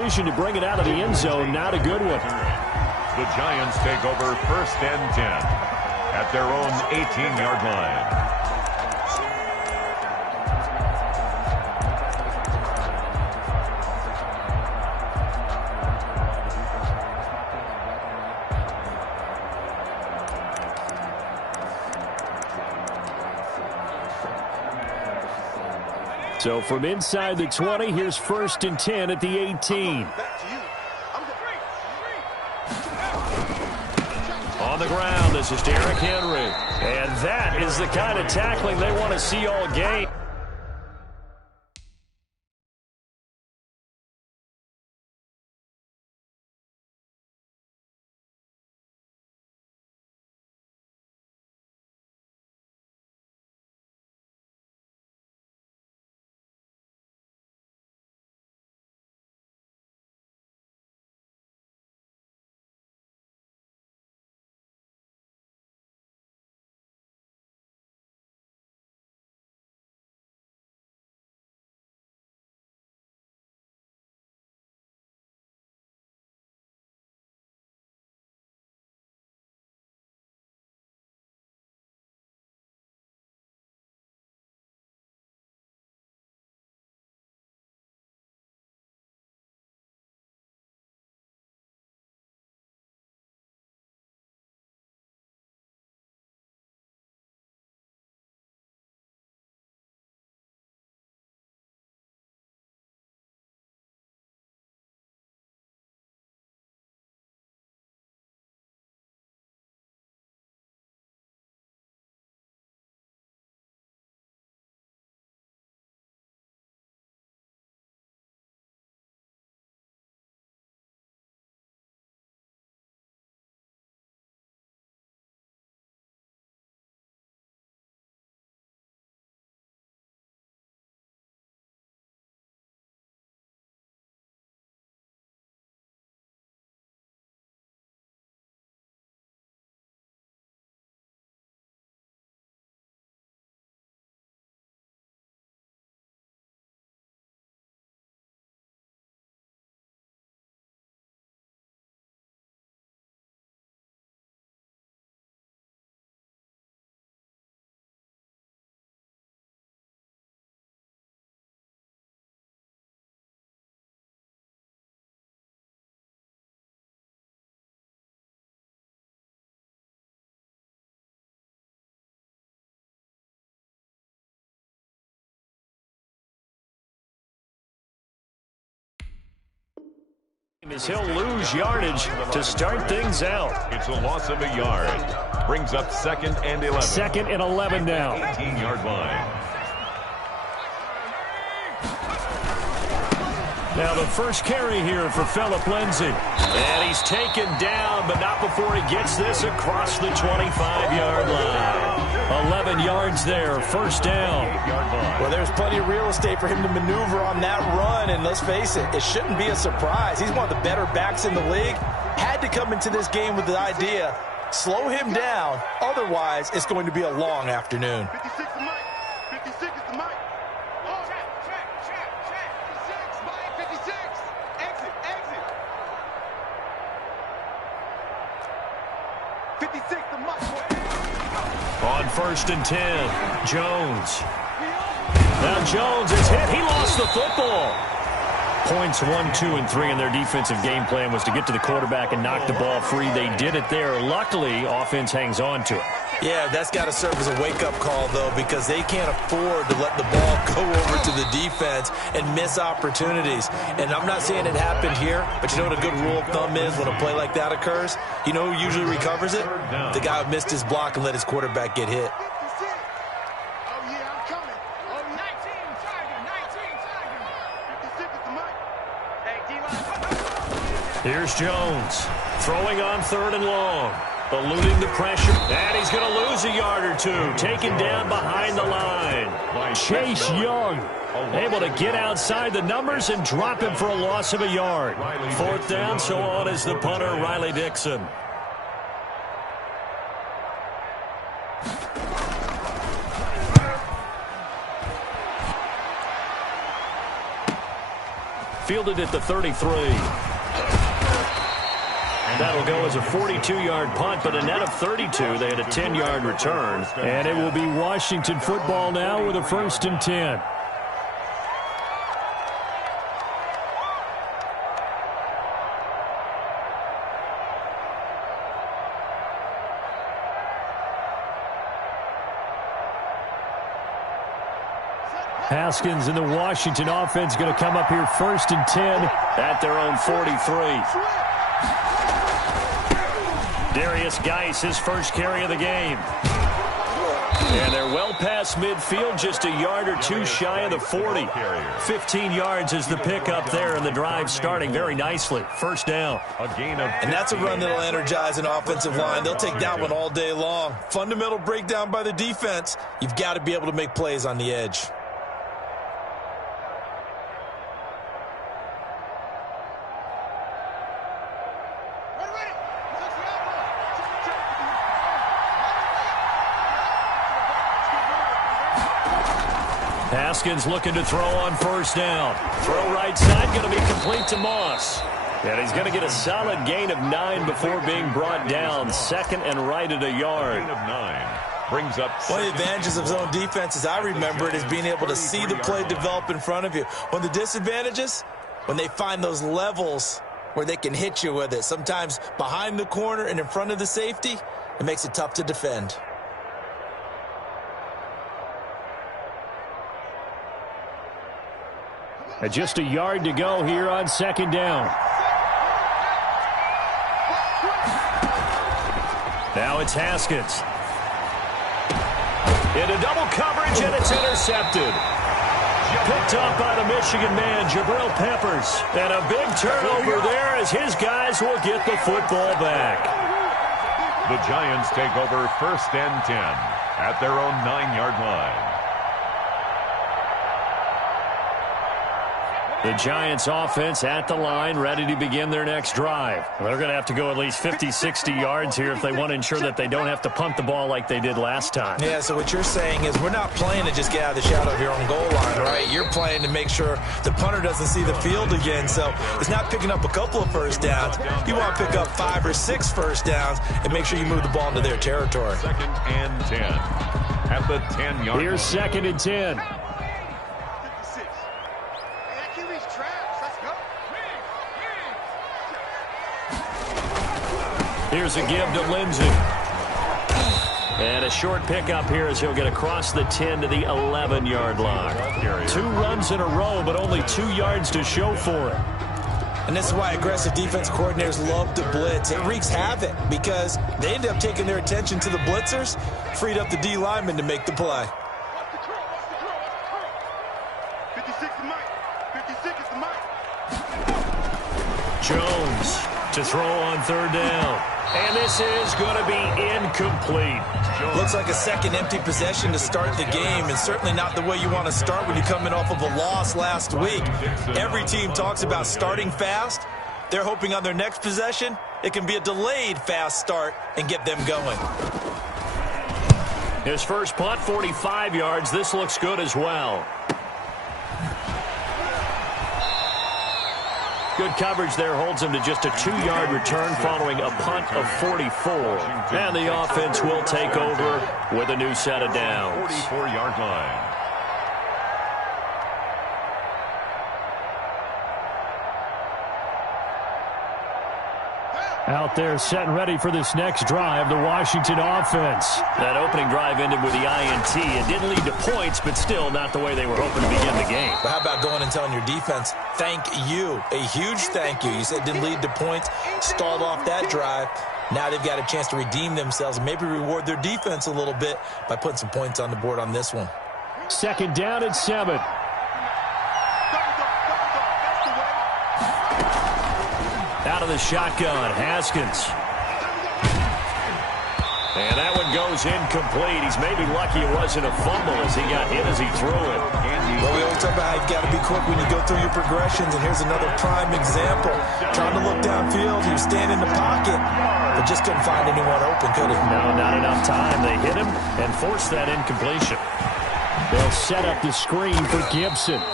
To bring it out of the end zone, not a good one. The Giants take over 1st and 10 at their own 18-yard line. So from inside the 20, here's 1st and 10 at the 18. On the ground, this is Derrick Henry. And that is the kind of tackling they want to see all game. He'll lose yardage to start things out. It's a loss of a yard. Brings up 2nd and 11. 2nd and 11 now. 18-yard line. Now the first carry here for Phillip Lindsay. And he's taken down, but not before he gets this across the 25-yard line. 11 yards there, 1st down. Well, there's plenty of real estate for him to maneuver on that run, and let's face it, it shouldn't be a surprise. He's one of the better backs in the league. Had to come into this game with the idea, slow him down, otherwise it's going to be a long afternoon. 56 to Mike. 56 is the Mike. Oh, check. 56, Mike, 56. Exit. 56 to Mike. On 1st and 10, Jones. Now Jones is hit. He lost the football. Points 1, 2, and 3 in their defensive game plan was to get to the quarterback and knock the ball free. They did it there. Luckily, offense hangs on to it. Yeah, that's got to serve as a wake-up call, though, because they can't afford to let the ball go over to the defense and miss opportunities. And I'm not saying it happened here, but you know what a good rule of thumb is when a play like that occurs? You know who usually recovers it? The guy who missed his block and let his quarterback get hit. Here's Jones throwing on 3rd and long, eluding the pressure, and he's going to lose a yard or two, taken down behind the line. Chase Young able to get outside the numbers and drop him for a loss of a yard. 4th down, so on is the punter, Riley Dixon. fielded at the 33. That'll go as a 42-yard punt, but a net of 32. They had a 10-yard return. And it will be Washington football now with a 1st and 10. Haskins and the Washington offense going to come up here 1st and 10 at their own 43. Darius Geis, his first carry of the game. And they're well past midfield, just a yard or two shy of the 40. 15 yards is the pickup there, and the drive starting very nicely. 1st down. And that's a run that'll energize an offensive line. They'll take that one all day long. Fundamental breakdown by the defense. You've got to be able to make plays on the edge. Haskins looking to throw on 1st down. Throw right side, going to be complete to Moss. And he's going to get a solid gain of 9 before being brought down. 2nd and right at a yard. Gain of 9. Brings up one of the advantages of zone defense, as I remember it, is being able to see the play develop in front of you. One of the disadvantages, when they find those levels where they can hit you with it, sometimes behind the corner and in front of the safety, it makes it tough to defend. And just a yard to go here on 2nd down. Now it's Haskins. Into double coverage, and it's intercepted. Picked up by the Michigan man, Jabril Peppers. And a big turnover there as his guys will get the football back. The Giants take over 1st and 10 at their own 9-yard line. The Giants offense at the line, ready to begin their next drive. They're going to have to go at least 50, 60 yards here if they want to ensure that they don't have to punt the ball like they did last time. Yeah, so what you're saying is we're not playing to just get out of the shadow of your own goal line, right? You're playing to make sure the punter doesn't see the field again. So it's not picking up a couple of 1st downs. You want to pick up 5 or 6 1st downs and make sure you move the ball into their territory. 2nd and 10 at the 10-yard line. Here's 2nd and 10. Here's a give to Lindsey. And a short pickup here as he'll get across the 10 to the 11-yard line. 2 runs in a row, but only 2 yards to show for it. And this is why aggressive defense coordinators love to blitz. It wreaks havoc because they end up taking their attention to the blitzers, freed up the D lineman to make the play. 56 is Mike. 56 is the Mike. Jones to throw on 3rd down. And this is going to be incomplete. Looks like a second empty possession to start the game, and certainly not the way you want to start when you're coming off of a loss last week. Every team talks about starting fast. They're hoping on their next possession, it can be a delayed fast start and get them going. His first punt, 45 yards. This looks good as well. Good coverage there holds him to just a 2-yard return following a punt of 44. And the offense will take over with a new set of downs. 44-yard line. Out there set and ready for this next drive, the Washington offense. That opening drive ended with the INT. It didn't lead to points, but still not the way they were hoping to begin the game. But how about going and telling your defense, thank you, a huge thank you. You said it didn't lead to points, stalled off that drive. Now they've got a chance to redeem themselves and maybe reward their defense a little bit by putting some points on the board on this one. 2nd down and 7. Out of the shotgun, Haskins. And that one goes incomplete. He's maybe lucky it wasn't a fumble as he got hit as he threw it. Well, we always talk about how you've got to be quick when you go through your progressions, and here's another prime example. Trying to look downfield, he was standing in the pocket, but just couldn't find anyone open, could he? No, not enough time. They hit him and forced that incompletion. They'll set up the screen for Gibson.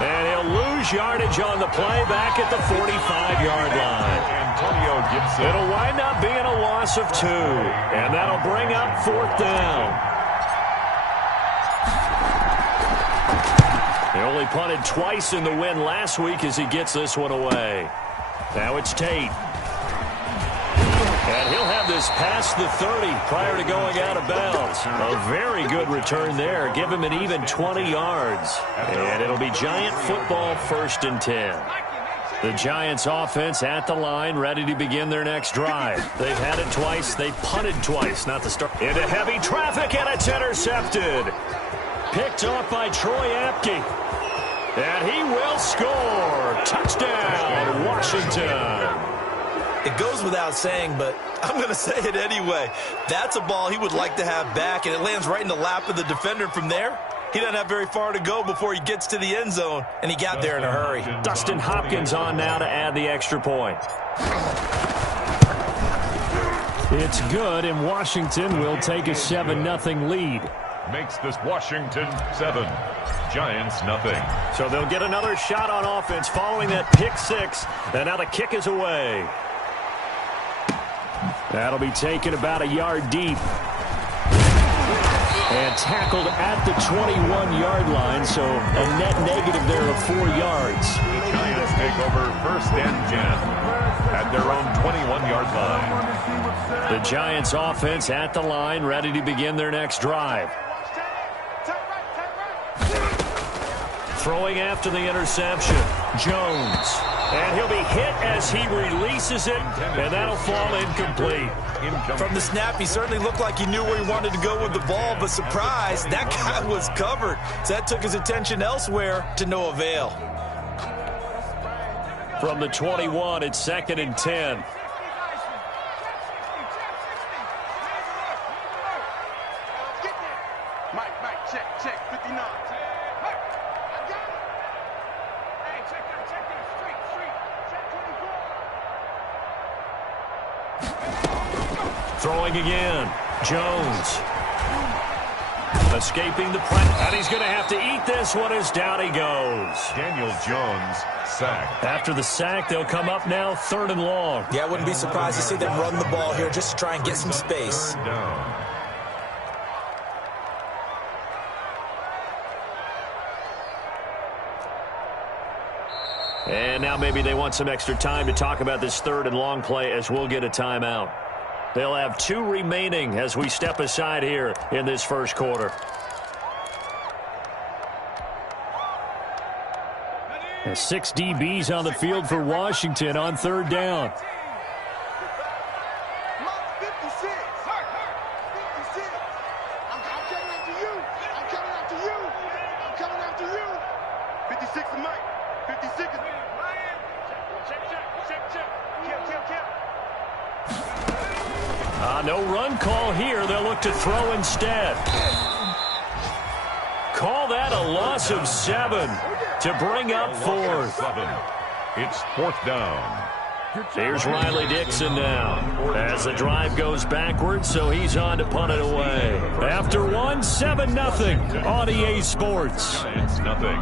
And he'll lose yardage on the play back at the 45-yard line. Antonio Gibson. It'll wind up being a loss of 2. And that'll bring up 4th down. He only punted twice in the win last week as he gets this one away. Now it's Tate. And he'll have this past the 30 prior to going out of bounds. A very good return there. Give him an even 20 yards. And it'll be Giant football 1st and 10. The Giants offense at the line, ready to begin their next drive. They've had it twice. They punted twice, not the start. Into heavy traffic, and it's intercepted. Picked off by Troy Apke. And he will score. Touchdown, Washington. It goes without saying, but I'm going to say it anyway. That's a ball he would like to have back, and it lands right in the lap of the defender. From there, he doesn't have very far to go before he gets to the end zone, and he got there in a hurry. Dustin Hopkins on now to add the extra point. It's good, and Washington will take a 7-0 lead. Makes this Washington 7, Giants nothing. So they'll get another shot on offense following that pick 6, and now the kick is away. That'll be taken about a yard deep. And tackled at the 21-yard line, so a net negative there of 4 yards. The Giants take over 1st and 10 at their own 21-yard line. The Giants offense at the line, ready to begin their next drive. Throwing after the interception, Jones. And he'll be hit as he releases it, and that'll fall incomplete. From the snap, he certainly looked like he knew where he wanted to go with the ball, but surprise, that guy was covered. So that took his attention elsewhere to no avail. From the 21, it's 2nd and 10. Mike, check, 59. Throwing again, Jones. Escaping the press, and he's going to have to eat this one as down he goes. Daniel Jones sacked. After the sack, they'll come up now 3rd and long. Yeah, I wouldn't be surprised to see them run the ball here just to try and get some space. 3rd down. And now maybe they want some extra time to talk about this 3rd and long play as we'll get a timeout. They'll have 2 remaining as we step aside here in this first quarter. And 6 DBs on the field for Washington on 3rd down. 56. I'm coming after you. I'm coming after you. 56 is Mike. 56 is Check. No run call here. They'll look to throw instead. Call that a loss of 7 to bring up 4th. 7. It's 4th down. Here's Riley Dixon now as the drive goes backwards, so he's on to punt it away. After 1, 7-0 on EA Sports. Giants nothing.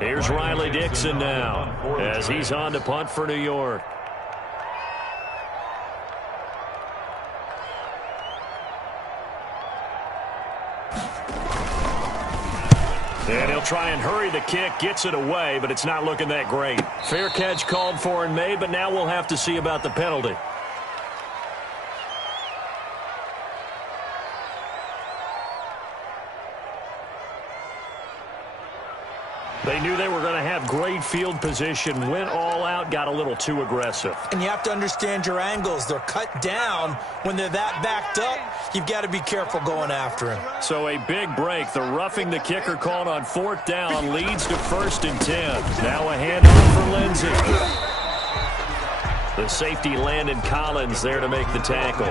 Here's Riley Dixon now as he's on to punt for New York. And he'll try and hurry the kick, gets it away, but it's not looking that great. Fair catch called for and made, but now we'll have to see about the penalty. They knew they were going to have great field position, went all out, got a little too aggressive. And you have to understand your angles. They're cut down. When they're that backed up, you've got to be careful going after him. So a big break. The roughing the kicker called on 4th down leads to 1st and 10. Now a handoff for Lindsey. The safety Landon Collins there to make the tackle.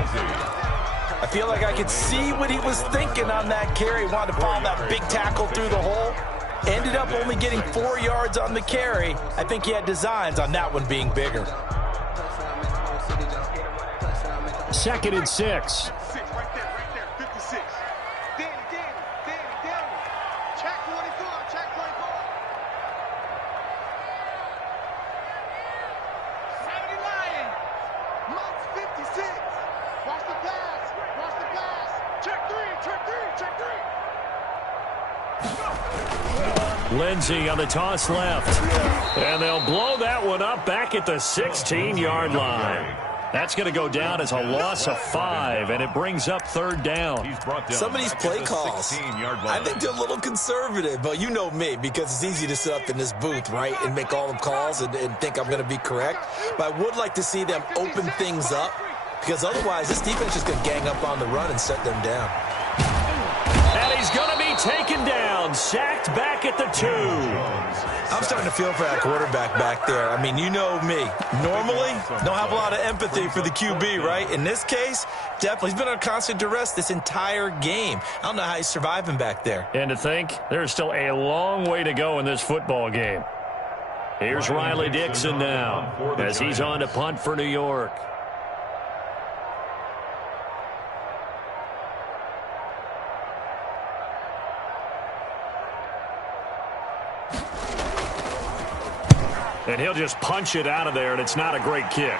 I feel like I could see what he was thinking on that carry. Wanted to follow that big tackle through the hole. Ended up only getting 4 yards on the carry. I think he had designs on that one being bigger. 2nd and 6. Check 24. 70 Lions. Monk's 56. Watch the pass. Watch the pass. Check 3. Check 3. Check 3. Lindsey on the toss left. And they'll blow that one up back at the 16-yard line. That's going to go down as a loss of 5, and it brings up third down. Some of these play calls, I think they're a little conservative, but you know me, because it's easy to sit up in this booth, right, and make all the calls and think I'm going to be correct. But I would like to see them open things up, because otherwise this defense is going to gang up on the run and set them down. And he's going to be taken down, sacked back at the 2. I'm starting to feel for that quarterback back there. I mean, you know me. Normally, don't have a lot of empathy for the QB, right? In this case, definitely. He's been on constant duress this entire game. I don't know how he's surviving back there. And to think, there's still a long way to go in this football game. Here's Riley Dixon now as he's on to punt for New York. And he'll just punch it out of there, and it's not a great kick.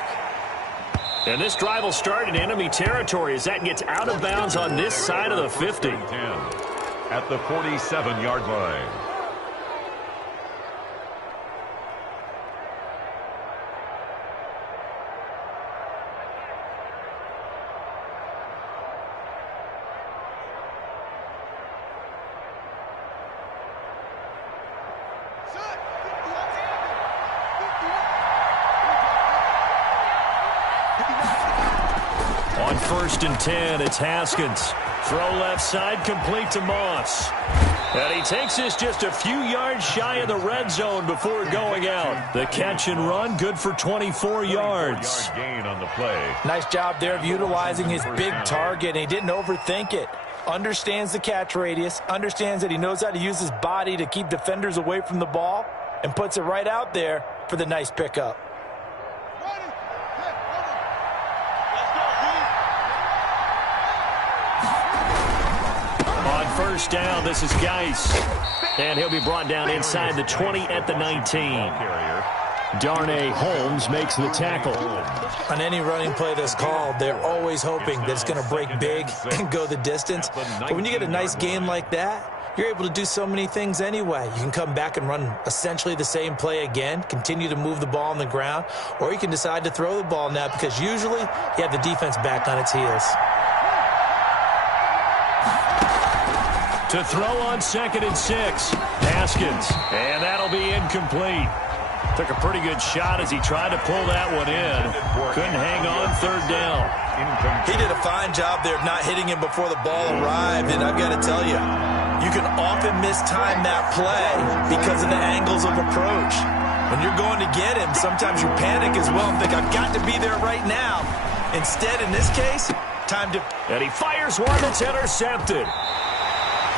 And this drive will start in enemy territory as that gets out of bounds on this side of the 50. At the 47-yard line. On 1st and 10, it's Haskins. Throw left side, complete to Moss. And he takes this just a few yards shy of the red zone before going out. The catch and run, good for 24 yards. Gain on the play. Nice job there of utilizing his big target. He didn't overthink it. Understands the catch radius, understands that he knows how to use his body to keep defenders away from the ball, and puts it right out there for the nice pickup. On 1st down, this is Geis. And he'll be brought down inside the 20 at the 19. Darnay Holmes makes the tackle. On any running play that's called, they're always hoping that it's going to break big and go the distance. But when you get a nice game like that, you're able to do so many things anyway. You can come back and run essentially the same play again, continue to move the ball on the ground, or you can decide to throw the ball now because usually you have the defense back on its heels. To throw on 2nd and 6, Haskins. And that'll be incomplete. Took a pretty good shot as he tried to pull that one in. Couldn't hang on 3rd down. He did a fine job there of not hitting him before the ball arrived, and I've got to tell you, you can often mistime that play because of the angles of approach. When you're going to get him, sometimes you panic as well and think, I've got to be there right now. Instead, in this case, time to... And he fires one that's intercepted.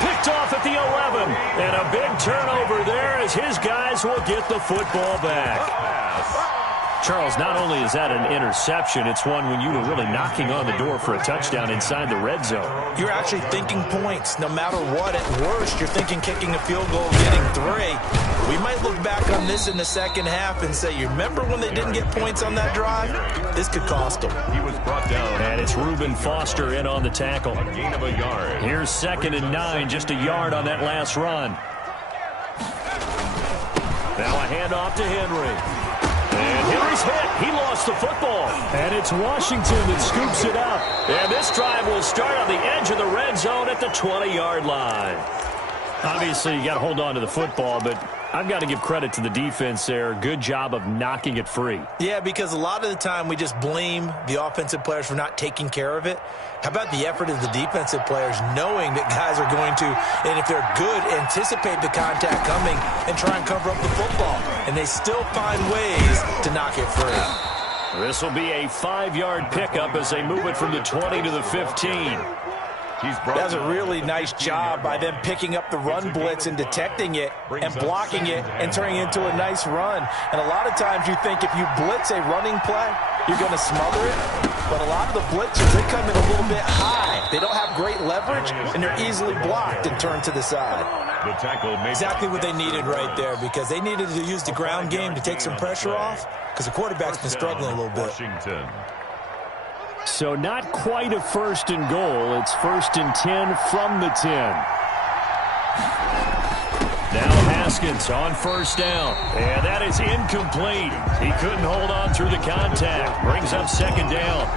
Picked off at the 11. And a big turnover there as his guys will get the football back. Charles, not only is that an interception, it's one when you were really knocking on the door for a touchdown inside the red zone. You're actually thinking points. No matter what, at worst, you're thinking kicking a field goal, getting 3. We might look back on this in the second half and say, you remember when they didn't get points on that drive? This could cost them. He was brought down. And it's Reuben Foster in on the tackle. A gain of a yard. Here's 2nd and 9, just a yard on that last run. Now a handoff to Henry. And Henry's hit. He lost the football. And it's Washington that scoops it up. And this drive will start on the edge of the red zone at the 20-yard line. Obviously, you got to hold on to the football, but I've got to give credit to the defense there. Good job of knocking it free. Yeah, because a lot of the time we just blame the offensive players for not taking care of it. How about the effort of the defensive players knowing that guys are going to, and if they're good, anticipate the contact coming and try and cover up the football. And they still find ways to knock it free. This will be a 5-yard pickup as they move it from the 20 to the 15. That's a really nice job by them picking up the run blitz and detecting it and blocking it and turning it into a nice run. And a lot of times you think if you blitz a running play, you're going to smother it. But a lot of the blitzers, they come in a little bit high. They don't have great leverage, and they're easily blocked and turned to the side. The tackle made Exactly what they needed right there, because they needed to use the ground game to take some pressure off, because the quarterback's been struggling a little bit. Washington. So not quite a 1st and goal. It's 1st and 10 from the 10. Now Haskins on 1st down. And that is incomplete. He couldn't hold on through the contact. Brings up 2nd down.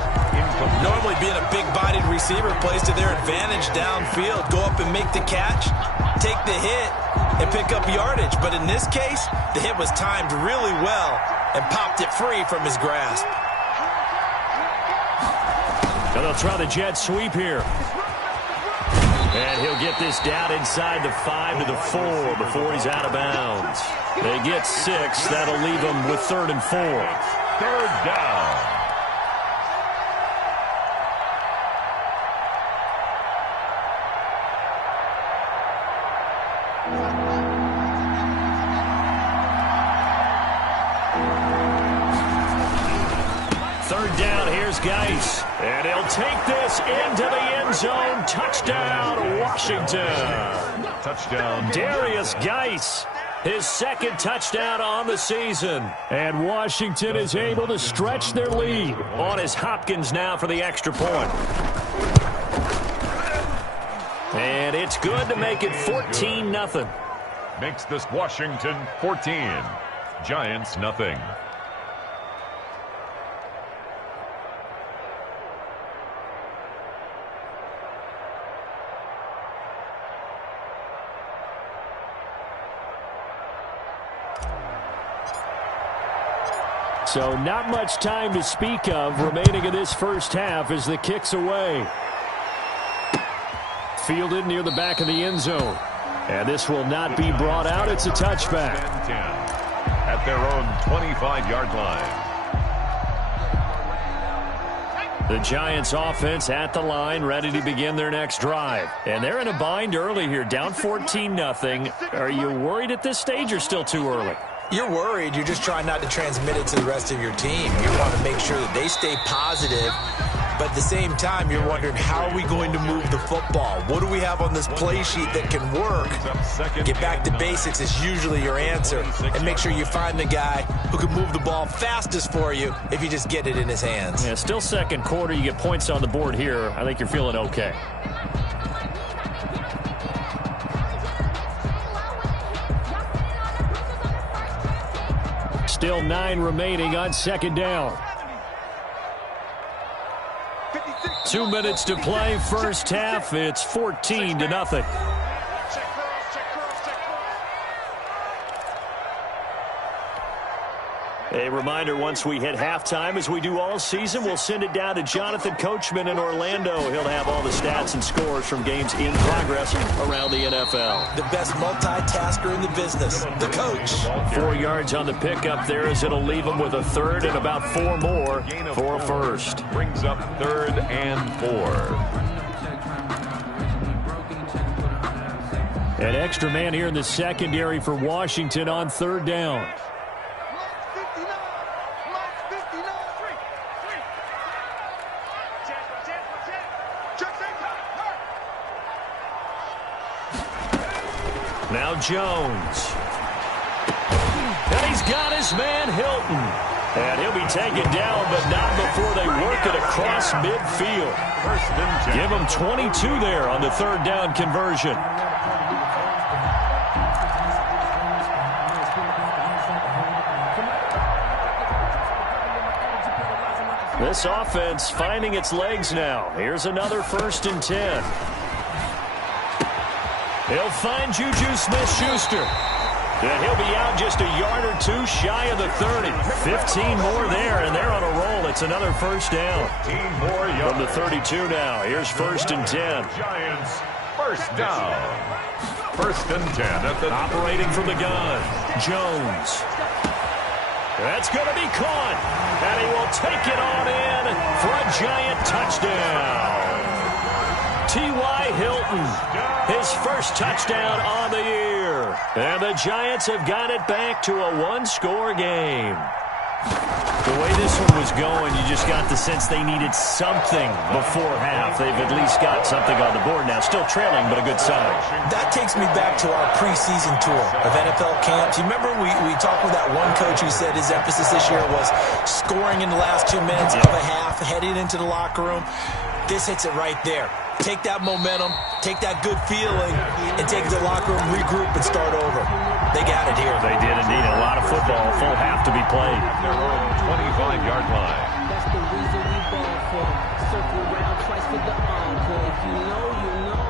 Normally being a big-bodied receiver plays to their advantage downfield. Go up and make the catch, take the hit, and pick up yardage. But in this case, the hit was timed really well and popped it free from his grasp. And they'll try the jet sweep here. And he'll get this down inside the 5 to the 4 before he's out of bounds. They get 6. That'll leave them with 3rd and 4. 3rd down. Geis, and he'll take this into the end zone. Touchdown, Washington. Touchdown. Darius Geis, his 2nd touchdown on the season. And Washington is able to stretch their lead. On is Hopkins now for the extra point. And it's good to make it 14-0. Makes this Washington 14. Giants nothing. So not much time to speak of remaining in this 1st half as the kick's away. Fielded near the back of the end zone. And this will not be brought out. It's a touchback. 10 at their own 25-yard line. The Giants offense at the line, ready to begin their next drive. And they're in a bind early here, down 14-0. Are you worried at this stage or still too early? You're worried. You're just trying not to transmit it to the rest of your team. You want to make sure that they stay positive. But at the same time, you're wondering, how are we going to move the football? What do we have on this play sheet that can work? Get back to basics is usually your answer. And make sure you find the guy who can move the ball fastest for you if you just get it in his hands. Yeah, still 2nd quarter. You get points on the board here. I think you're feeling okay. Still 9 remaining on 2nd down. 2 minutes to play, 1st half. It's 14-0. A reminder, once we hit halftime, as we do all season, we'll send it down to Jonathan Coachman in Orlando. He'll have all the stats and scores from games in progress around the NFL. The best multitasker in the business, the coach. 4 yards on the pickup there, as it'll leave him with a 3rd and about 4 more for a 1st. Brings up 3rd and 4. An extra man here in the secondary for Washington on 3rd down. Now Jones. And he's got his man Hilton. And he'll be taken down, but not before they work it across midfield. Give him 22 there on the 3rd down conversion. This offense finding its legs now. Here's another 1st and 10. He'll find Juju Smith-Schuster. And he'll be out just a yard or 2 shy of the 30. 15 more there, and they're on a roll. It's another 1st down. 15 more yards. From the 32 now. Here's 1st and 10. Giants, 1st down. 1st and 10 at the operating from the gun. Jones. That's going to be caught. And he will take it on in for a Giant touchdown. T.Y. Hilton, his 1st touchdown on the year. And the Giants have got it back to a 1-score game. The way this one was going, you just got the sense they needed something before half. They've at least got something on the board now. Still trailing, but a good sign. That takes me back to our preseason tour of NFL camps. You remember we talked with that one coach who said his emphasis this year was scoring in the last 2 minutes of a half, heading into the locker room. This hits it right there. Take that momentum, take that good feeling, and take it to the locker room, regroup, and start over. They got it here. They did indeed. A lot of football, full half to be played. At their own 25-yard line. That's the reason we ball for. Circle around twice for the encore. If you know, you know.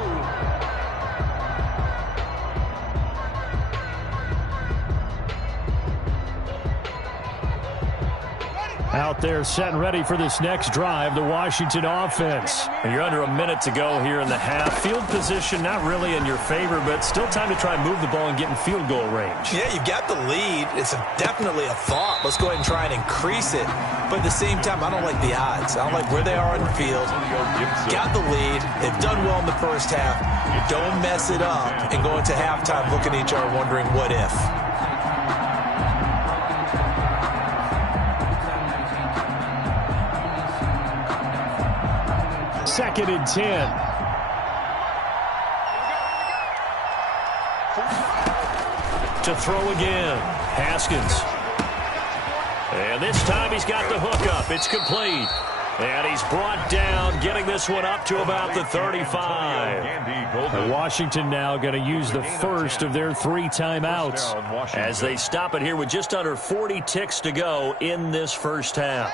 Out there set and ready for this next drive, the Washington offense. And you're under a minute to go here in the half. Field position not really in your favor, but still time to try and move the ball and get in field goal range. Yeah, you've got the lead. It's definitely a thought. Let's go ahead and try and increase it. But at the same time, I don't like the odds. I don't like where they are on the field. Got the lead. They've done well in the first half. Don't mess it up and go into halftime looking at each other wondering what if. Second and 10. To throw again. Haskins. And this time he's got the hook up. It's complete. And he's brought down, getting this one up to about the 35. And Washington now going to use the first of their 3 timeouts as they stop it here with just under 40 ticks to go in this first half.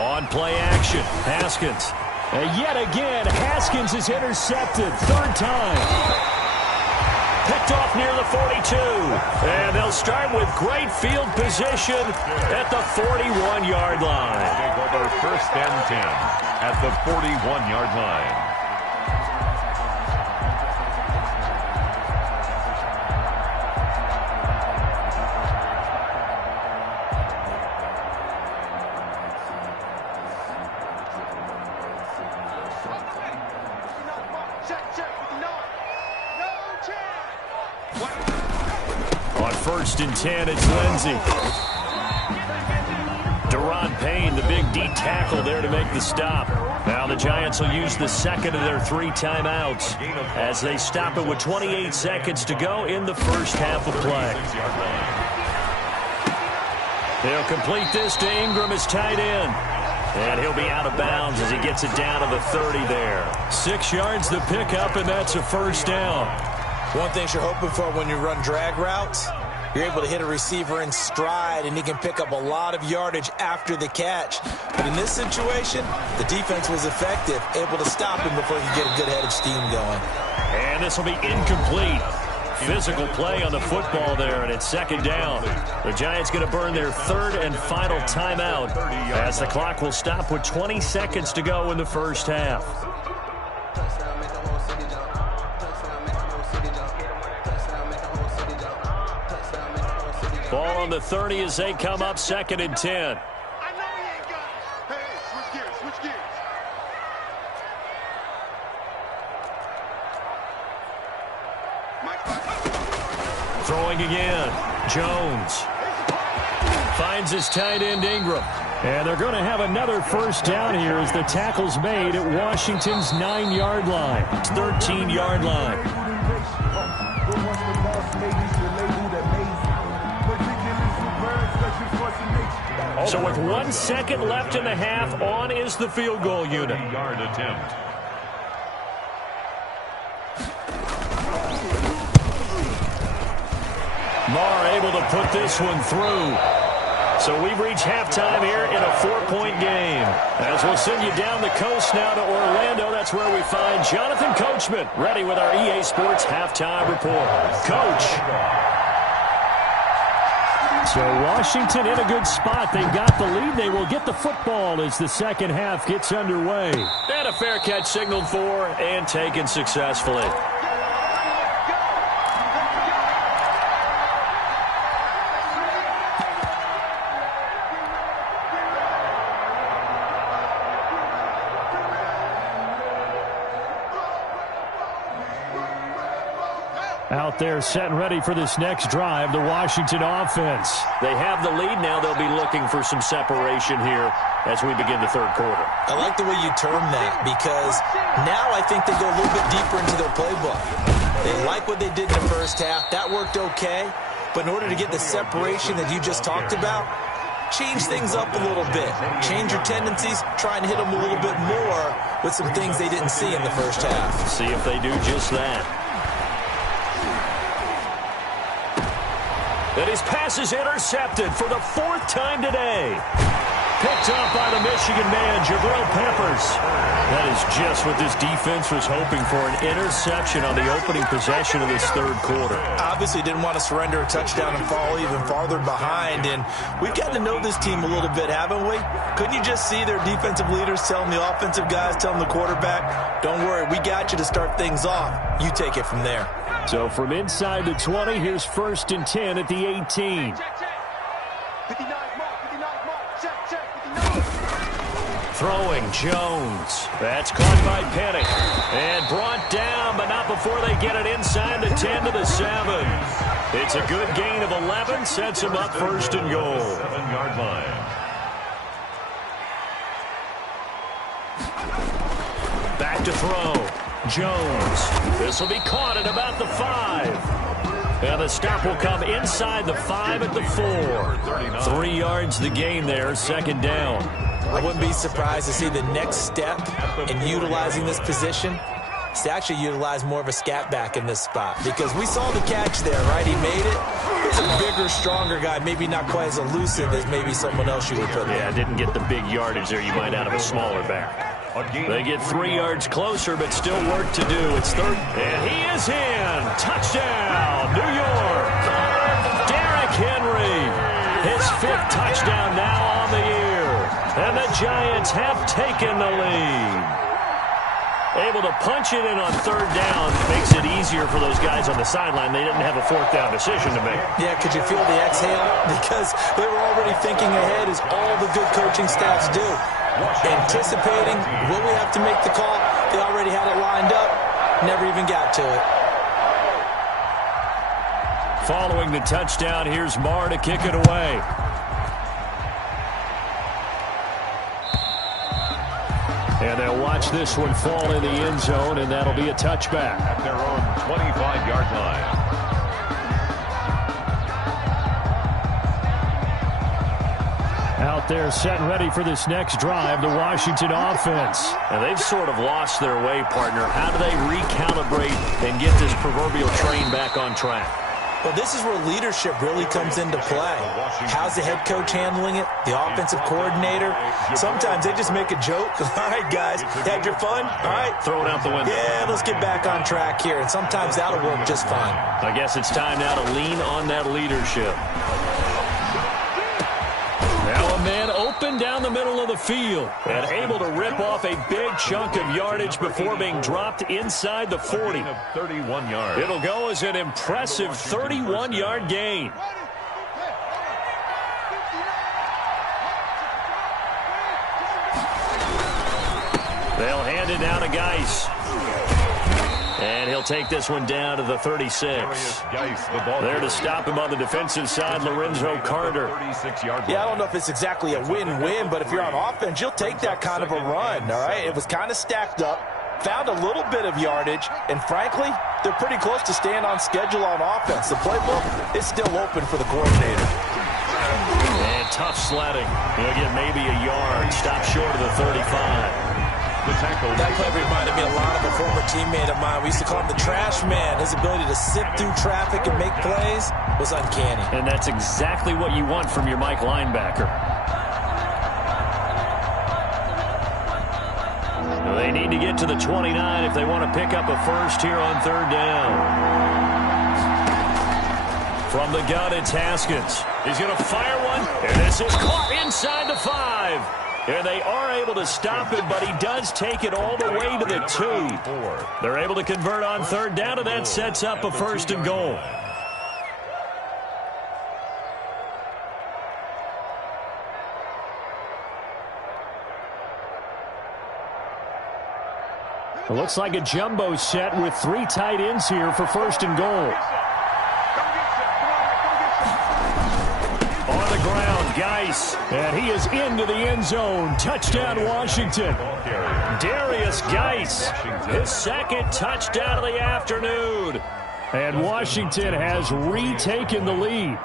On play action, Haskins. And yet again, Haskins is intercepted. 3rd time. Picked off near the 42. And they'll start with great field position at the 41-yard line. Take over 1st and 10 at the 41-yard line. On 1st and 10, it's Lindsey. Deron Payne, the big D tackle there to make the stop. Now the Giants will use the second of their 3 timeouts as they stop it with 28 seconds to go in the first half of play. They'll complete this to Ingram as tight end. And he'll be out of bounds as he gets it down to the 30 there. 6 yards the pickup, and that's a 1st down. One thing you're hoping for when you run drag routes, you're able to hit a receiver in stride, and he can pick up a lot of yardage after the catch. But in this situation, the defense was effective, able to stop him before he could get a good head of steam going. And this will be incomplete. Physical play on the football there, and it's 2nd down. The Giants going to burn their 3rd and final timeout as the clock will stop with 20 seconds to go in the first half. Ball on the 30 as they come up 2nd and 10. I know he ain't got it. Hey, switch gears, switch gears. Throwing again. Jones finds his tight end Ingram. And they're going to have another 1st down here as the tackle's made at Washington's 9-yard line. 13-yard line. So with 1 second left in the half, on is the field goal unit. 30-yard attempt. Marr able to put this one through. So we've reached halftime here in a 4-point game. As we'll send you down the coast now to Orlando, that's where we find Jonathan Coachman, ready with our EA Sports halftime report. Coach. So Washington in a good spot. They've got the lead. They will get the football as the second half gets underway. And a fair catch signaled for and taken successfully. Out there set and ready for this next drive, the Washington offense. They have the lead now. They'll be looking for some separation here as we begin the third quarter. I like the way you term that because now I think they go a little bit deeper into their playbook. They like what they did in the first half. That worked okay. But in order to get the separation that you just talked about, change things up a little bit. Change your tendencies, try and hit them a little bit more with some things they didn't see in the first half. See if they do just that. And his pass is intercepted for the fourth time today. Picked up by the Michigan man, Jabril Peppers. That is just what this defense was hoping for, an interception on the opening possession of this third quarter. Obviously didn't want to surrender a touchdown and fall even farther behind, and we've gotten to know this team a little bit, haven't we? Couldn't you just see their defensive leaders telling the offensive guys, telling the quarterback, don't worry, we got you to start things off. You take it from there. So from inside the 20, here's 1st and 10 at the 18. Throwing Jones. That's caught by Penny. And brought down, but not before they get it inside the 10 to the 7. It's a good gain of 11. Sets them up 1st and goal. 7-yard line. Back to throw. Jones. This will be caught at about the 5. And the stop will come inside the 5 at the 4. 3 yards the gain there, 2nd down. I wouldn't be surprised to see the next step in utilizing this position is to actually utilize more of a scat back in this spot. Because we saw the catch there, right? He made it. He's a bigger, stronger guy, maybe not quite as elusive as maybe someone else you would put there. Yeah, didn't get the big yardage there you might out of a smaller back. They get 3 yards closer, but still work to do. It's 3rd. And he is in. Touchdown, New York. Derrick Henry. His 5th touchdown now on the year. And the Giants have taken the lead. Able to punch it in on 3rd down. Makes it easier for those guys on the sideline. They didn't have a 4th down decision to make. Yeah, could you feel the exhale? Because they were already thinking ahead, as all the good coaching staffs do. Anticipating, will we have to make the call? They already had it lined up. Never even got to it. Following the touchdown, here's Marr to kick it away. And they'll watch this one fall in the end zone, and that'll be a touchback. At their own 25-yard line. Out there set and ready for this next drive, the Washington offense. And they've sort of lost their way, partner. How do they recalibrate and get this proverbial train back on track? Well, this is where leadership really comes into play. How's the head coach handling it? The offensive coordinator? Sometimes they just make a joke. All right, guys, had your fun? All right. Throw it out the window. Yeah, let's get back on track here. And sometimes that'll work just fine. I guess it's time now to lean on that leadership. Now a man open down the middle of the field and able to rip off a big chunk of yardage before being dropped inside the 40. 31 yards. It'll go as an impressive 31-yard gain. They'll hand it down to Geis. And he'll take this one down to the 36. There to stop him on the defensive side, Lorenzo Carter. Yeah, I don't know if it's exactly a win-win, but if you're on offense, you'll take that kind of a run, all right? It was kind of stacked up, found a little bit of yardage, and frankly, they're pretty close to staying on schedule on offense. The playbook is still open for the coordinator. And tough sledding. He'll get maybe a yard, stop short of the 35. That play reminded me a lot of a former teammate of mine. We used to call him the trash man. His ability to sift through traffic and make plays was uncanny. And that's exactly what you want from your Mike linebacker. They need to get to the 29 if they want to pick up a first here on 3rd down. From the gun, it's Haskins. He's going to fire one, and this is caught inside the 5. And they are able to stop him, but he does take it all the way to the 2. They're able to convert on 3rd down, and that sets up a 1st and goal. It looks like a jumbo set with 3 tight ends here for first and goal. On the ground, Geis, and he is into the end zone. Touchdown, Washington. Darius Geis, his second touchdown of the afternoon. And Washington has retaken the lead.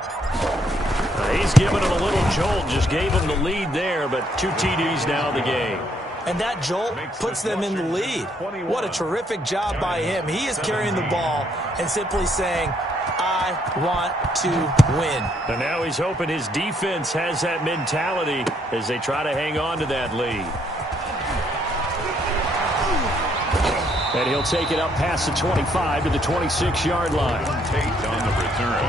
He's given him a little jolt, just gave him the lead there, but 2 TDs now in the game. And that jolt puts them in the lead. What a terrific job by him. He is carrying the ball and simply saying, I want to win. And now he's hoping his defense has that mentality as they try to hang on to that lead. And he'll take it up past the 25 to the 26-yard line. Tate on the return.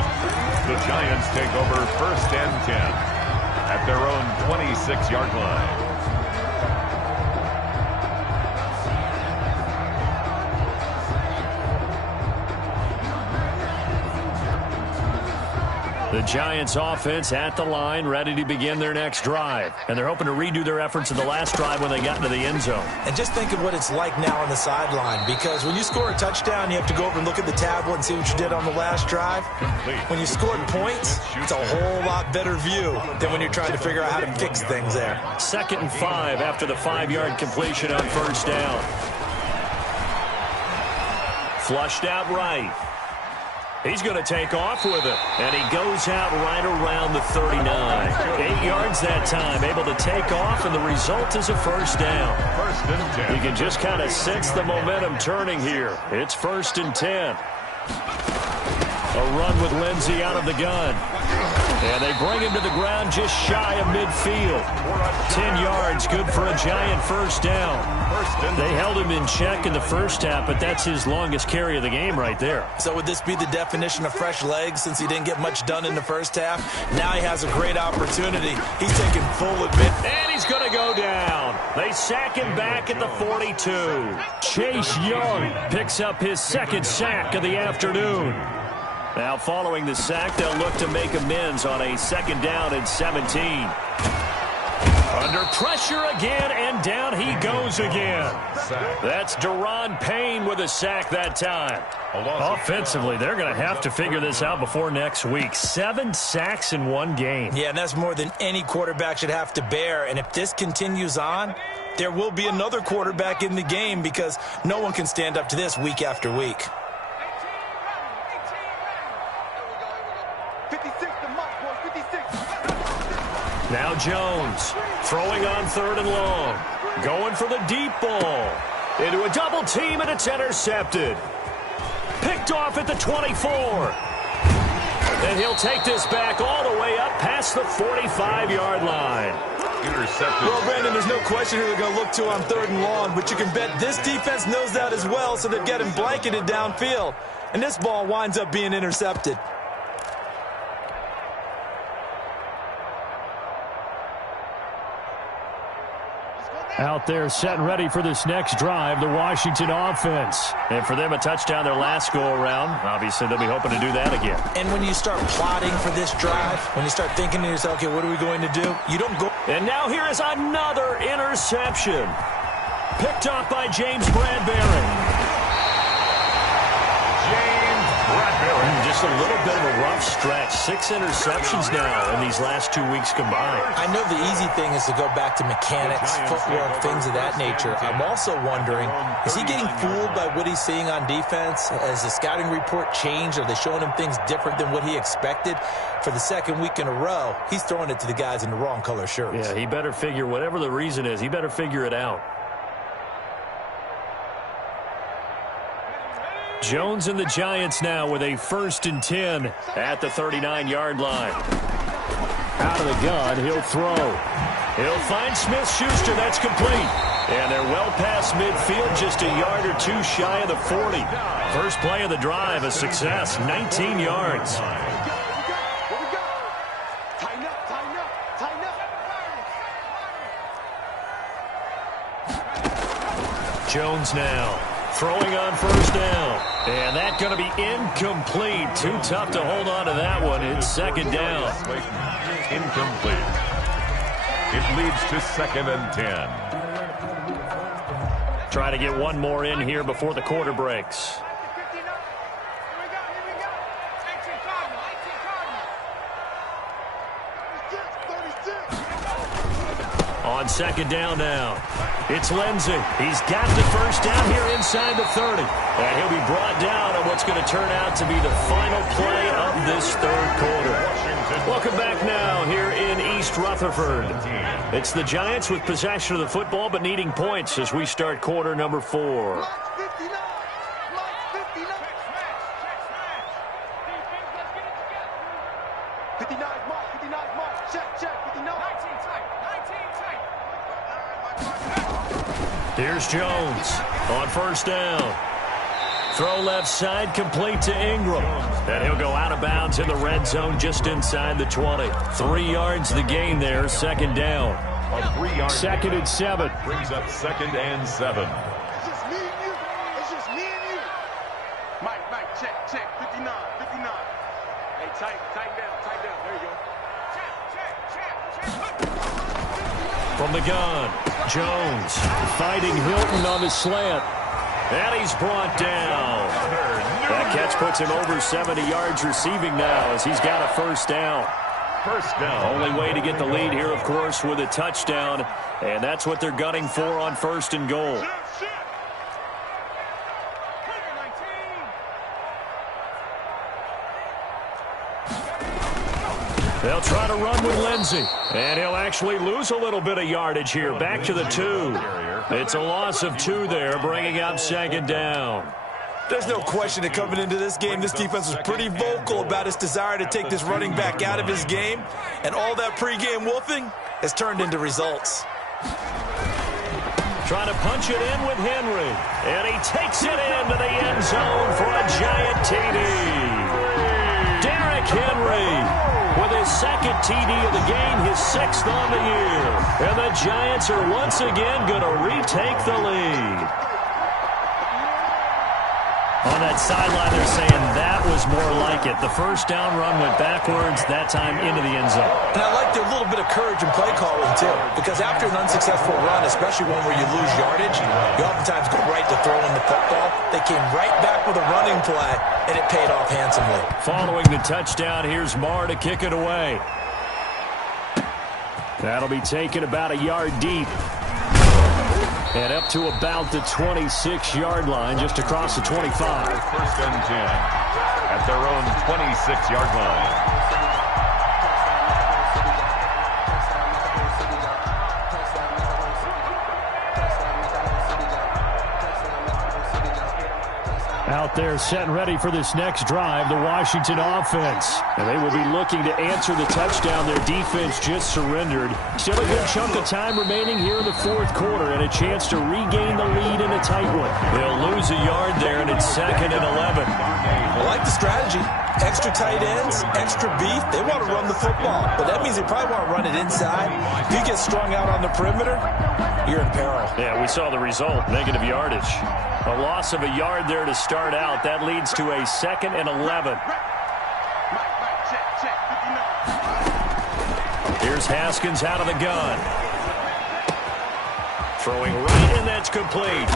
The Giants take over first and 10 at their own 26-yard line. The Giants offense at the line, ready to begin their next drive. And they're hoping to redo their efforts in the last drive when they got into the end zone. And just think of what it's like now on the sideline, because when you score a touchdown, you have to go over and look at the tablet and see what you did on the last drive. When you scored points, it's a whole lot better view than when you're trying to figure out how to fix things there. 2nd and 5 after the 5-yard completion on first down. Flushed out right. He's going to take off with it, and he goes out right around the 39. 8 yards that time, able to take off, and the result is a first down. First and 10. You can just kind of sense the momentum turning here. It's 1st and 10. A run with Lindsey out of the gun. And they bring him to the ground just shy of midfield. 10 yards, good for a Giant first down. They held him in check in the first half, but that's his longest carry of the game right there. So would this be the definition of fresh legs since he didn't get much done in the first half? Now he has a great opportunity. He's taking full advantage. And he's going to go down. They sack him back at the 42. Chase Young picks up his 2nd sack of the afternoon. Now following the sack, they'll look to make amends on a 2nd down and 17. Under pressure again, and down he goes again. That's Deron Payne with a sack that time. Offensively, they're going to have to figure this out before next week. 7 sacks in 1 game. Yeah, and that's more than any quarterback should have to bear. And if this continues on, there will be another quarterback in the game because no one can stand up to this week after week. 56 to Mike, boys, 56. Now Jones throwing on 3rd and long. Going for the deep ball. Into a double team, and it's intercepted. Picked off at the 24. And he'll take this back all the way up past the 45-yard line. Intercepted. Well, Brandon, there's no question who they're going to look to on 3rd and long, but you can bet this defense knows that as well, so they've got him blanketed downfield. And this ball winds up being intercepted. Out there set and ready for this next drive, the Washington offense. And for them, a touchdown their last go-around. Obviously, they'll be hoping to do that again. And when you start plotting for this drive, when you start thinking to yourself, okay, what are we going to do? You don't go. And now here is another interception. Picked up by James Bradbury. Just a little bit of a rough stretch. 6 interceptions now in these last 2 weeks combined. I know the easy thing is to go back to mechanics, footwork, things of that nature. I'm also wondering, is he getting fooled by what he's seeing on defense? Has the scouting report changed? Are they showing him things different than what he expected? For the 2nd week in a row, he's throwing it to the guys in the wrong color shirts. Yeah, he better figure, whatever the reason is, he better figure it out. Jones and the Giants now with a 1st and 10 at the 39-yard line. Out of the gun, he'll throw. He'll find Smith-Schuster. That's complete. And they're well past midfield, just a yard or 2 shy of the 40. First play of the drive, a success, 19 yards. Jones now throwing on 1st down. And that's going to be incomplete. Too tough to hold on to that one. It's 2nd down. Incomplete. It leads to 2nd and 10. try to get one more in here before the quarter breaks. On second down now, it's Lindsey. He's got the first down here inside the 30. And he'll be brought down on what's going to turn out to be the final play of this third quarter. Welcome back now here in East Rutherford. It's the Giants with possession of the football but needing points as we start quarter number 4. 59 mark, 59 mark, check, 59. 19 tight. Here's Jones on first down. Throw left side, complete to Ingram. And he'll go out of bounds in the red zone just inside the 20. 3 yards the gain there, second down. A 3-yard second and 7. Brings up second and 7. It's just me and you. It's just me and you. Mike, check, 59. Hey, tighten down. There you go. Check. From the gun, Jones fighting Hilton on the slant. And he's brought down. That catch puts him over 70 yards receiving now as he's got a first down. First down. Only way to get the lead here, of course, with a touchdown. And that's what they're gunning for on first and goal. They'll try to run with Lindsey. And he'll actually lose a little bit of yardage here. Back to the 2. It's a loss of 2 there, bringing up second down. There's no question that coming into this game, this defense was pretty vocal about its desire to take this running back out of his game. And all that pregame wolfing has turned into results. Trying to punch it in with Henry. And he takes it into the end zone for a giant TD. Derrick Henry with his second TD of the game, his 6th on the year. And the Giants are once again going to retake the lead. On that sideline, they're saying that was more like it. The first down run went backwards, that time into the end zone. And I like their little bit of courage in play calling, too. Because after an unsuccessful run, especially one where you lose yardage, you oftentimes go right to throwing the football. They came right back with a running play, and it paid off handsomely. Following the touchdown, here's Marr to kick it away. That'll be taken about a yard deep. And up to about the 26-yard line, just across the 25. First and 10 at their own 26-yard line. Out there set and ready for this next drive, the Washington offense. And they will be looking to answer the touchdown their defense just surrendered. Still a good chunk of time remaining here in the fourth quarter and a chance to regain the lead in a tight one. They'll lose a yard there, and it's second and 11. I like the strategy. Extra tight ends, extra beef. They want to run the football, but that means they probably want to run it inside. If you get strung out on the perimeter, you're in peril. Yeah, we saw the result, negative yardage. A loss of a yard there to start out. That leads to a second and 11. Here's Haskins out of the gun. Throwing right, and that's complete.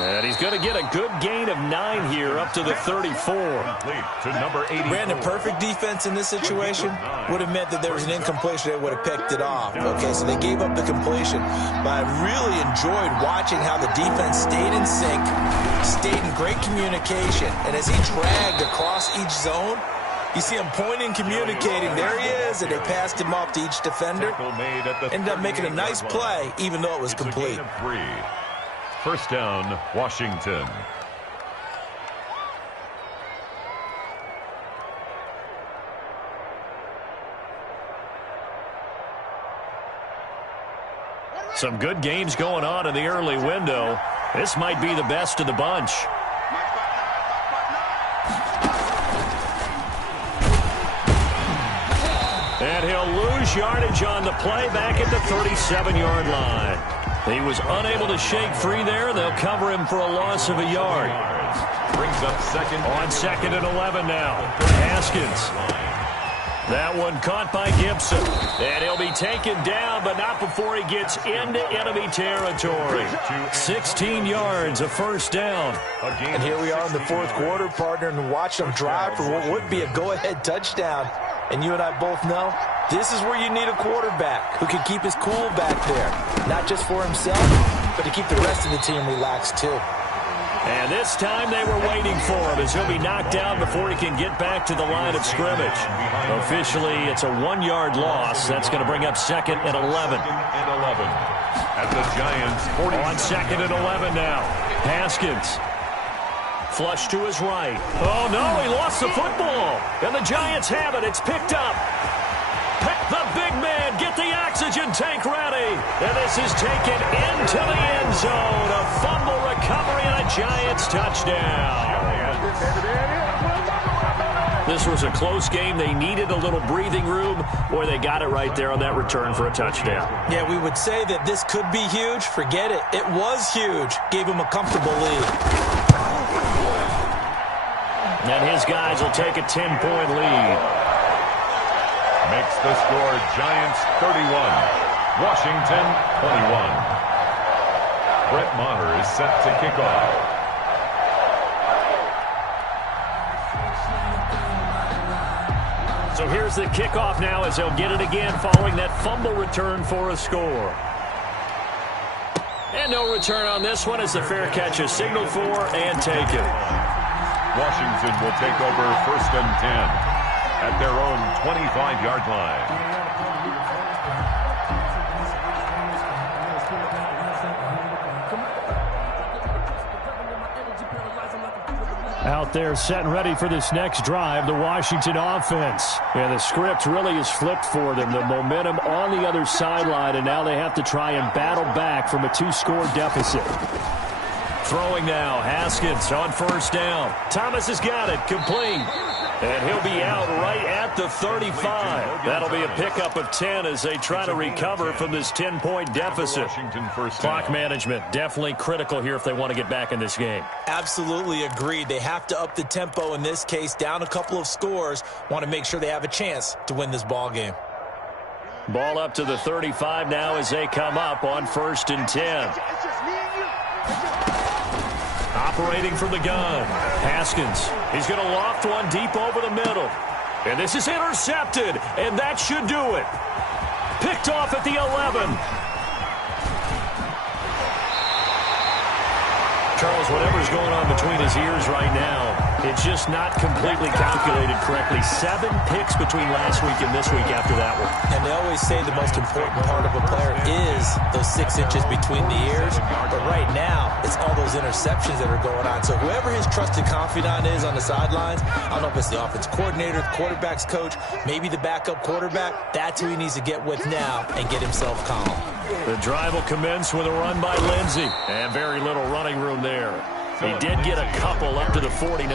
And he's going to get a good gain of 9 here, up to the 34. To number 80. Brandon, perfect defense in this situation would have meant that there was an incompletion. They would have picked it off. Okay, so they gave up the completion. But I really enjoyed watching how the defense stayed in sync, stayed in great communication. And as he dragged across each zone, you see him pointing, communicating. There he is, and they passed him off to each defender. Ended up making a nice play, even though it was complete. First down, Washington. Some good games going on in the early window. This might be the best of the bunch. And he'll lose yardage on the play back at the 37-yard line. He was unable to shake free there. They'll cover him for a loss of a yard. Brings up second. On second and 11 now. Haskins. That one caught by Gibson. And he'll be taken down, but not before he gets into enemy territory. 16 yards, a first down. And here we are in the fourth quarter, partner, and watch them drive for what would be a go-ahead touchdown. And you and I both know this is where you need a quarterback who can keep his cool back there. Not just for himself, but to keep the rest of the team relaxed too. And this time they were waiting for him as he'll be knocked down before he can get back to the line of scrimmage. Officially, it's a 1-yard loss. That's going to bring up 2nd and 11. At the Giants' 40. On 2nd and 11 now. Haskins. Flush to his right. Oh, no, he lost the football. And the Giants have it. It's picked up. The big man, get the oxygen tank ready. And this is taken into the end zone. A fumble recovery and a Giants touchdown. This was a close game. They needed a little breathing room. Boy, they got it right there on that return for a touchdown. Yeah, we would say that this could be huge. Forget it. It was huge. Gave him a comfortable lead. And his guys will take a 10-point lead. Makes the score Giants 31, Washington 21. Brett Maher is set to kick off. So here's the kickoff now as they'll get it again following that fumble return for a score. And no return on this one as the fair catch is signaled for and taken. Washington will take over 1st and 10. At their own 25-yard line. Out there set and ready for this next drive, the Washington offense. And the script really is flipped for them. The momentum on the other sideline, and now they have to try and battle back from a 2-score deficit. Throwing now, Haskins on 1st down. Thomas has got it, complete. And he'll be out right at the 35. That'll be a pickup of 10 as they try to recover from this 10-point deficit. Clock management definitely critical here if they want to get back in this game. Absolutely agreed. They have to up the tempo in this case, down a couple of scores. Want to make sure they have a chance to win this ball game. Ball up to the 35 now as they come up on 1st and 10. Operating from the gun. Haskins. He's going to loft one deep over the middle. And this is intercepted. And that should do it. Picked off at the 11. Charles, whatever's going on between his ears right now, it's just not completely calculated correctly. 7 picks between last week and this week after that one. And they always say the most important part of a player is those 6 inches between the ears. But right now, it's all those interceptions that are going on. So whoever his trusted confidant is on the sidelines, I don't know if it's the offense coordinator, the quarterback's coach, maybe the backup quarterback, that's who he needs to get with now and get himself calm. The drive will commence with a run by Lindsey. And very little running room there. He did get a couple up to the 49.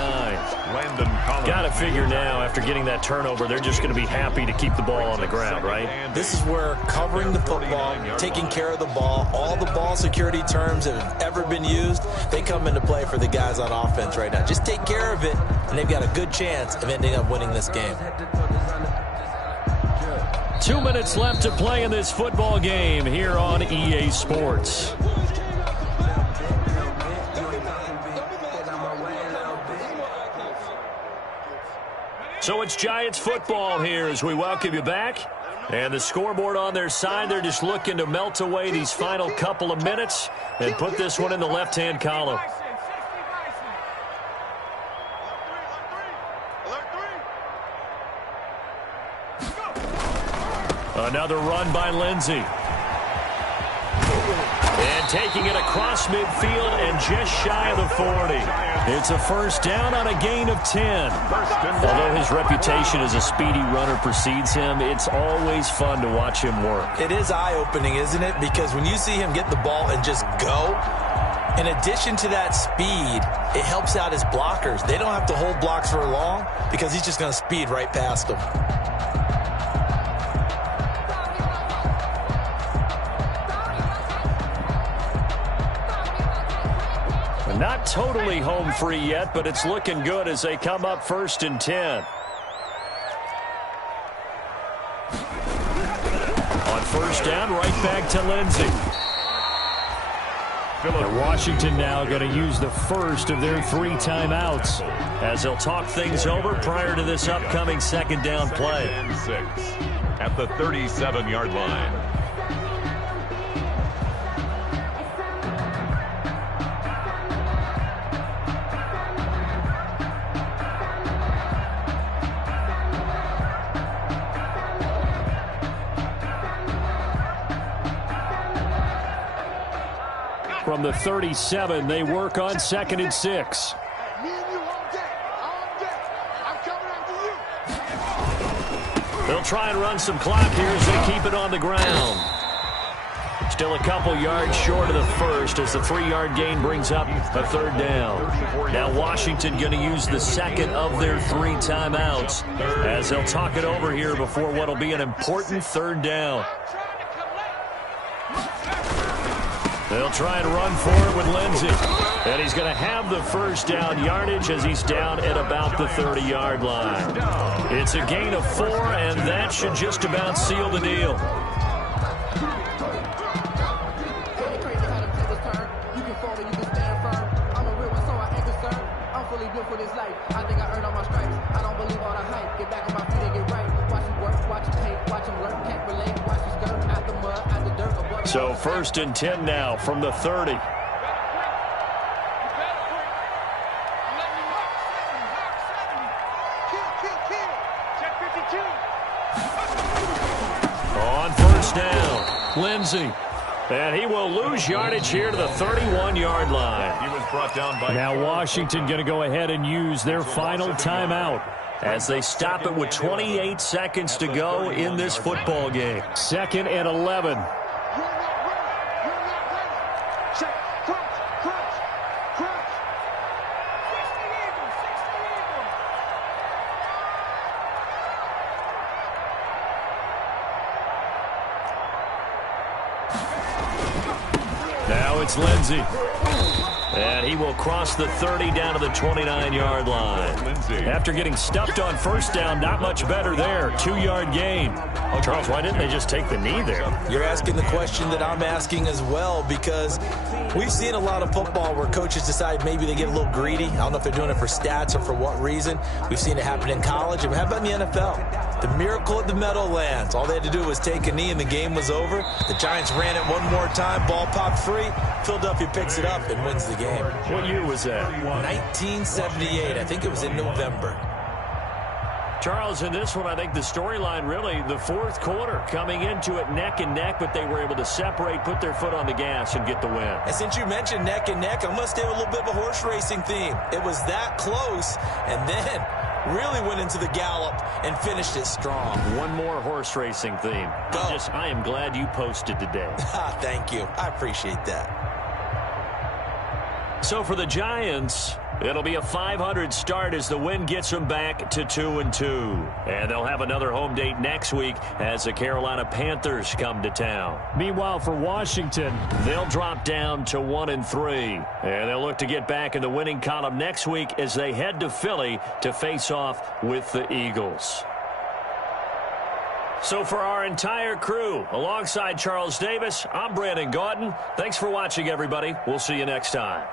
Got to figure now, after getting that turnover, they're just going to be happy to keep the ball on the ground, right? This is where covering the football, taking care of the ball, all the ball security terms that have ever been used, they come into play for the guys on offense right now. Just take care of it, and they've got a good chance of ending up winning this game. 2 minutes left to play in this football game here on EA Sports. So it's Giants football here as we welcome you back. And the scoreboard on their side, they're just looking to melt away these final couple of minutes and put this one in the left-hand column. Another run by Lindsey. And taking it across midfield and just shy of the 40. It's a first down on a gain of 10. Although his reputation as a speedy runner precedes him, it's always fun to watch him work. It is eye-opening, isn't it? Because when you see him get the ball and just go, in addition to that speed, it helps out his blockers. They don't have to hold blocks for long because he's just going to speed right past them. Not totally home free yet, but it's looking good as they come up 1st and 10. first down, right back to Lindsey. And Washington now going to use the first of their 3 timeouts as they'll talk things over prior to this upcoming second down play. 6 at the 37-yard line. From the 37, they work on 2nd and 6. Me and you all day. All day. I'm coming after you. They'll try and run some clock here as they keep it on the ground. Still a couple yards short of the first as the 3-yard gain brings up a 3rd down. Now Washington going to use the second of their 3 timeouts as they'll talk it over here before what will be an important 3rd down. They'll try and run for it with Lindsey. And he's going to have the first down yardage as he's down at about the 30-yard line. It's a gain of 4, and that should just about seal the deal. So 1st and 10 now from the 30. On 1st down, Lindsey. And he will lose yardage here to the 31-yard line. He was brought down by... Now Washington going to go ahead and use their final timeout as they stop it with 28 seconds to go in this football game. 2nd and 11. Now it's Lindsey. And he will cross the 30 down to the 29-yard line. After getting stuffed on 1st down, not much better there. 2-yard gain. Oh, Charles, why didn't they just take the knee there? You're asking the question that I'm asking as well, because we've seen a lot of football where coaches decide maybe they get a little greedy. I don't know if they're doing it for stats or for what reason. We've seen it happen in college. And how about in the NFL? The miracle at the Meadowlands. All they had to do was take a knee and the game was over. The Giants ran it one more time. Ball popped free. Philadelphia picks it up and wins the game. What year was that? 1978. I think it was in November. Charles, in this one, I think the storyline really, the 4th quarter, coming into it neck and neck, but they were able to separate, put their foot on the gas, and get the win. And since you mentioned neck and neck, I'm going to stay with a little bit of a horse racing theme. It was that close, and then really went into the gallop and finished it strong. One more horse racing theme. I am glad you posted today. Thank you. I appreciate that. So for the Giants, it'll be a 500 start as the win gets them back to 2-2. And they'll have another home date next week as the Carolina Panthers come to town. Meanwhile, for Washington, they'll drop down to 1-3. And they'll look to get back in the winning column next week as they head to Philly to face off with the Eagles. So for our entire crew, alongside Charles Davis, I'm Brandon Gaudin. Thanks for watching, everybody. We'll see you next time.